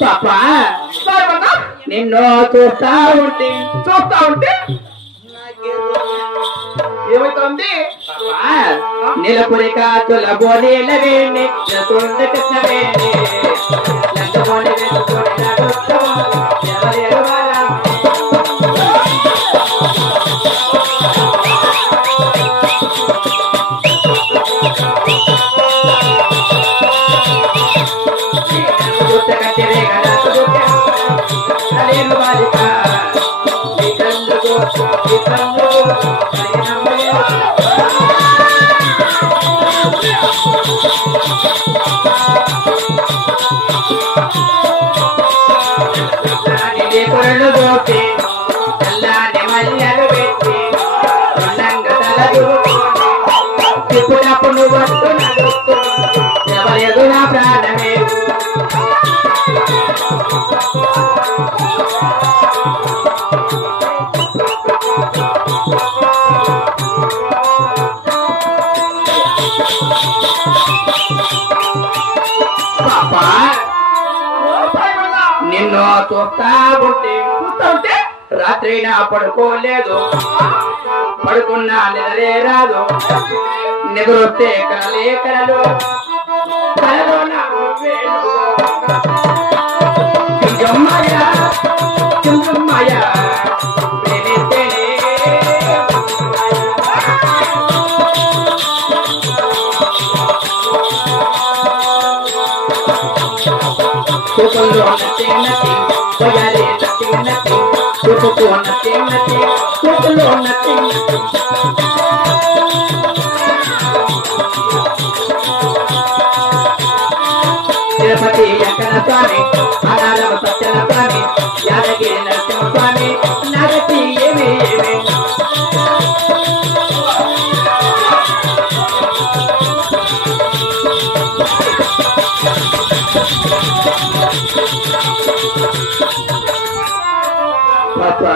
పాపా నిన్ను చూస్తా ఉంటే ఏమైతుంది నిలపురి కాచుల బోలీల వేణి చూడ కృష్ణవేణి లంకమోని వెతుకొని నడుస్తాము ఎవరేరు వాళ్ళ కొరలు దోపి చల్లాని మల్లెలు పెట్టి కొండంగా తలదుకొని ఇప్పుడప్పుడు వస్తు నడుస్తూ ఎవరెదు నా ప్రాణమే పాపా నిన్ను చూస్తా ఉంటే రాత్రి నా పడుకోలేదు పడుకున్నా నిద్రే రాదు నిద్రొస్తే కలలే కలలు కలలో నా నువ్వేను చింజమ్మయ్య చింజమ్మయ్య చూపుల్లో నచ్చి నచ్చి పోయాలి నచ్చి నచ్చి చూపుతో నచ్చి నచ్చి చూపుల్లో నచ్చి తిరుపతి వెంకట స్వామి అనాలమ సత్యన స్వామి యాదగిరి నరసింహ స్వామి నగతి ఏమి ఏమి పాపా